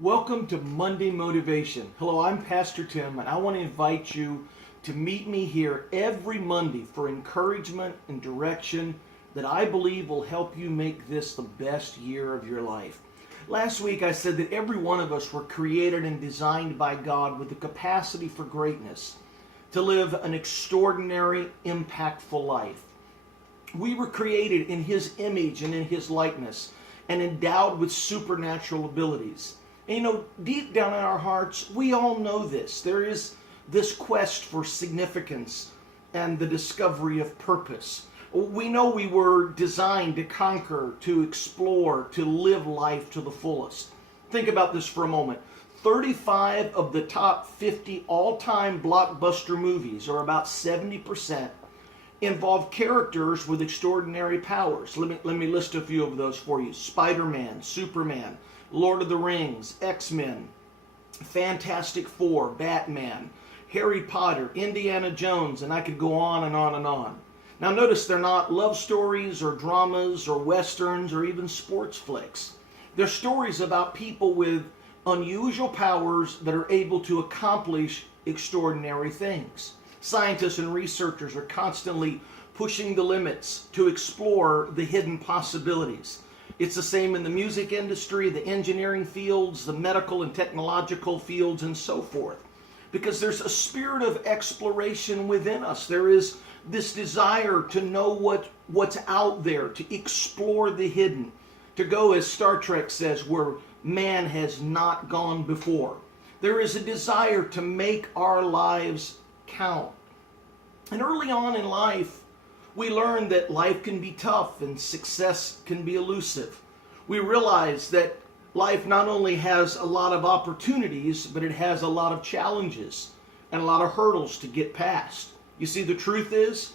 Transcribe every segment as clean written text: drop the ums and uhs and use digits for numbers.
Welcome to Monday Motivation. Hello, I'm Pastor Tim, and I want to invite you to meet me here every Monday for encouragement and direction that I believe will help you make this the best year of your life. Last week I said that every one of us were created and designed by God with the capacity for greatness, to live an extraordinary, impactful life. We were created in His image and in His likeness and endowed with supernatural abilities. And you know, deep down in our hearts, we all know this. There is this quest for significance and the discovery of purpose. We know we were designed to conquer, to explore, to live life to the fullest. Think about this for a moment. 35 of the top 50 all-time blockbuster movies, or about 70%, involve characters with extraordinary powers. Let me list a few of those for you. Spider-Man, Superman, Lord of the Rings, X-Men, Fantastic Four, Batman, Harry Potter, Indiana Jones, and I could go on and on and on. Now notice they're not love stories or dramas or westerns or even sports flicks. They're stories about people with unusual powers that are able to accomplish extraordinary things. Scientists and researchers are constantly pushing the limits to explore the hidden possibilities. It's the same in the music industry, the engineering fields, the medical and technological fields, and so forth. Because there's a spirit of exploration within us. There is this desire to know what's out there, to explore the hidden, to go, as Star Trek says, where man has not gone before. There is a desire to make our lives count. And early on in life, we learn that life can be tough and success can be elusive. We realize that life not only has a lot of opportunities, but it has a lot of challenges and a lot of hurdles to get past. You see, the truth is,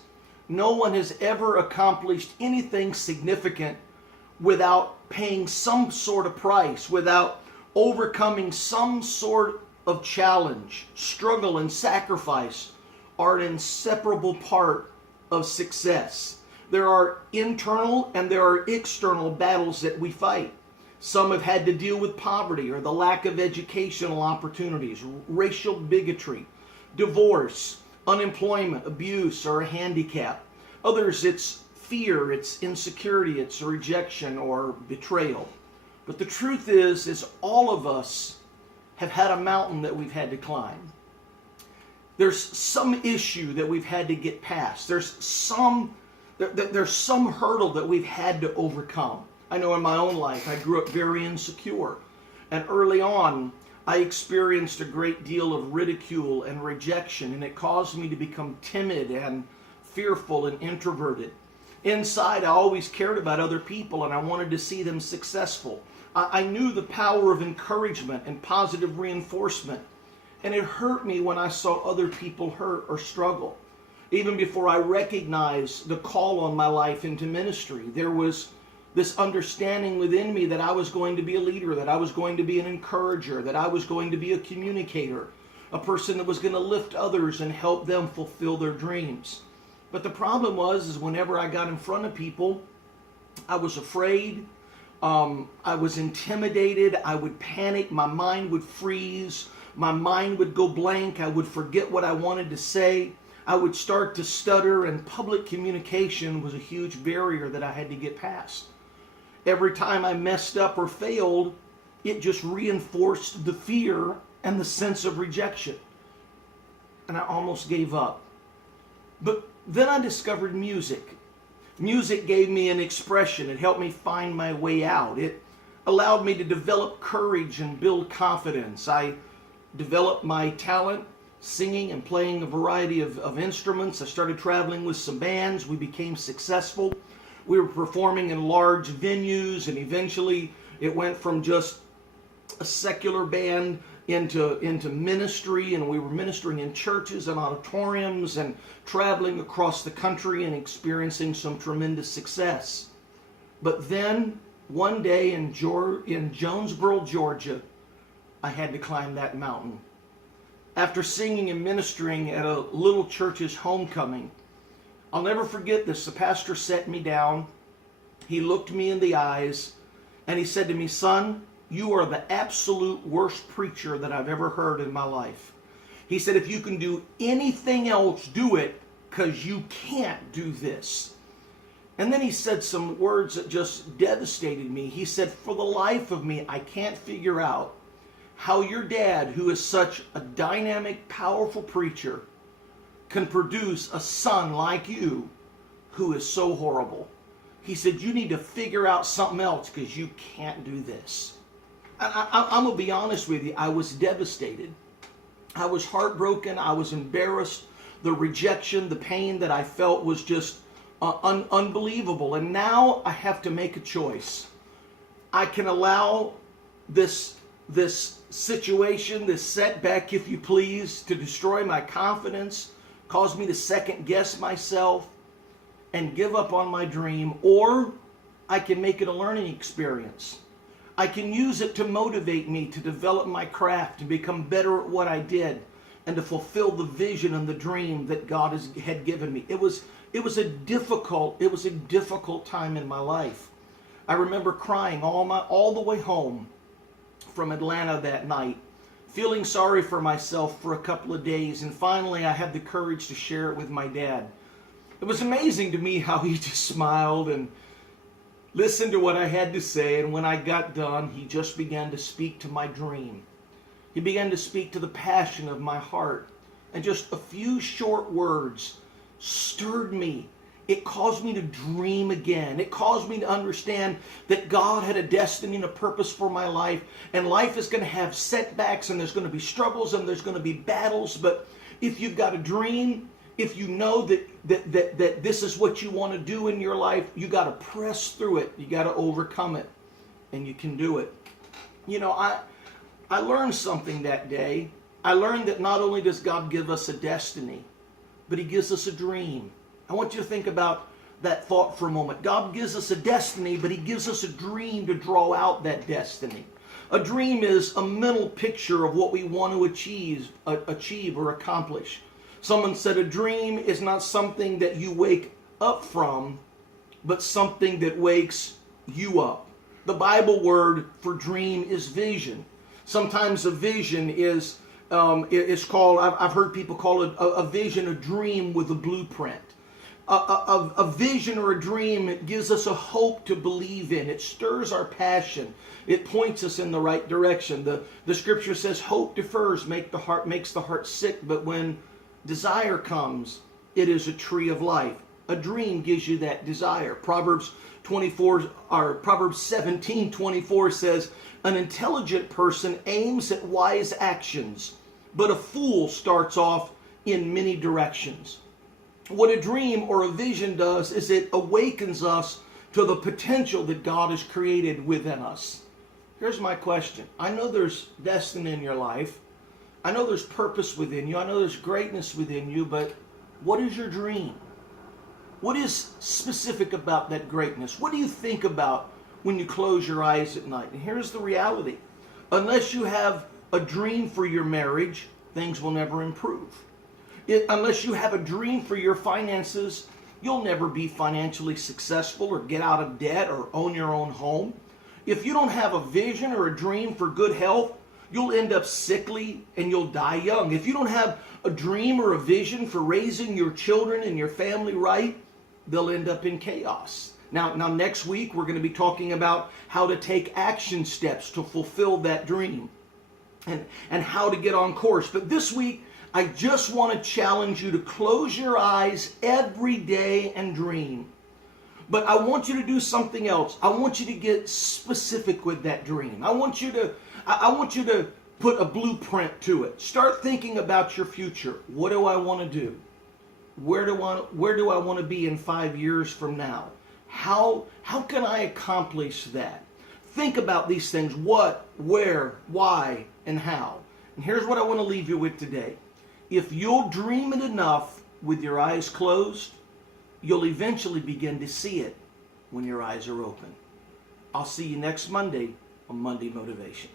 no one has ever accomplished anything significant without paying some sort of price, without overcoming some sort of challenge. Struggle and sacrifice are an inseparable part of success. There are internal and there are external battles that we fight. Some have had to deal with poverty or the lack of educational opportunities, racial bigotry, divorce, unemployment, abuse, or a handicap. Others, it's fear, it's insecurity, it's rejection or betrayal. But the truth is all of us have had a mountain that we've had to climb. There's some issue that we've had to get past. There's some hurdle that we've had to overcome. I know in my own life, I grew up very insecure. And early on, I experienced a great deal of ridicule and rejection, and it caused me to become timid and fearful and introverted. Inside, I always cared about other people, and I wanted to see them successful. I knew the power of encouragement and positive reinforcement. And it hurt me when I saw other people hurt or struggle. Even before I recognized the call on my life into ministry, there was this understanding within me that I was going to be a leader, that I was going to be an encourager, that I was going to be a communicator, a person that was going to lift others and help them fulfill their dreams. But the problem was whenever I got in front of people, I was afraid, I was intimidated, I would panic, my mind would freeze, my mind would go blank. I would forget what I wanted to say. I would start to stutter, and public communication was a huge barrier that I had to get past. Every time I messed up or failed, it just reinforced the fear and the sense of rejection. And I almost gave up. But then I discovered music. Music gave me an expression. It helped me find my way out. It allowed me to develop courage and build confidence. I developed my talent singing and playing a variety of instruments. I started traveling with some bands. We became successful. We were performing in large venues, and eventually it went from just a secular band into ministry, and we were ministering in churches and auditoriums and traveling across the country and experiencing some tremendous success. But then one day in Jonesboro, Georgia, I had to climb that mountain. After singing and ministering at a little church's homecoming, I'll never forget this. The pastor sat me down. He looked me in the eyes and he said to me, "Son, you are the absolute worst preacher that I've ever heard in my life. He said, if you can do anything else, do it, because you can't do this. And then he said some words that just devastated me. He said, for the life of me, I can't figure out how your dad, who is such a dynamic, powerful preacher, can produce a son like you who is so horrible. He said, you need to figure out something else because you can't do this. I'm going to be honest with you. I was devastated. I was heartbroken. I was embarrassed. The rejection, the pain that I felt was just unbelievable. And now I have to make a choice. I can allow this situation, this setback, if you please, to destroy my confidence, cause me to second guess myself, and give up on my dream, or I can make it a learning experience. I can use it to motivate me to develop my craft and become better at what I did and to fulfill the vision and the dream that God had given me. It was a difficult time in my life. I remember crying all the way home from Atlanta that night, feeling sorry for myself for a couple of days, and finally I had the courage to share it with my dad. It was amazing to me how he just smiled and listened to what I had to say, and when I got done, he just began to speak to my dream. He began to speak to the passion of my heart, and just a few short words stirred me. It caused me to dream again. It caused me to understand that God had a destiny and a purpose for my life, and life is going to have setbacks, and there's going to be struggles, and there's going to be battles, but if you've got a dream, if you know that this is what you want to do in your life, you got to press through it. You got to overcome it, and you can do it. You know, I learned something that day. I learned that not only does God give us a destiny, but He gives us a dream. I want you to think about that thought for a moment. God gives us a destiny, but He gives us a dream to draw out that destiny. A dream is a mental picture of what we want to achieve or accomplish. Someone said a dream is not something that you wake up from, but something that wakes you up. The Bible word for dream is vision. Sometimes a vision is called, I've heard people call it a vision, a dream with a blueprint. A vision or a dream gives us a hope to believe in. It stirs our passion. It points us in the right direction. The scripture says hope defers, makes the heart sick, but when desire comes, it is a tree of life. A dream gives you that desire. Proverbs 17:24 says, an intelligent person aims at wise actions, but a fool starts off in many directions. What a dream or a vision does is it awakens us to the potential that God has created within us. Here's my question. I know there's destiny in your life. I know there's purpose within you. I know there's greatness within you, but what is your dream? What is specific about that greatness? What do you think about when you close your eyes at night? And here's the reality. Unless you have a dream for your marriage, things will never improve. Unless you have a dream for your finances, you'll never be financially successful or get out of debt or own your own home. If you don't have a vision or a dream for good health, you'll end up sickly and you'll die young. If you don't have a dream or a vision for raising your children and your family right, they'll end up in chaos. Now next week we're going to be talking about how to take action steps to fulfill that dream and how to get on course. But this week, I just want to challenge you to close your eyes every day and dream. But I want you to do something else. I want you to get specific with that dream. I want you to put a blueprint to it. Start thinking about your future. What do I want to do? Where do I want to be in 5 years from now? How can I accomplish that? Think about these things. What, where, why, and how. And here's what I want to leave you with today. If you'll dream it enough with your eyes closed, you'll eventually begin to see it when your eyes are open. I'll see you next Monday on Monday Motivation.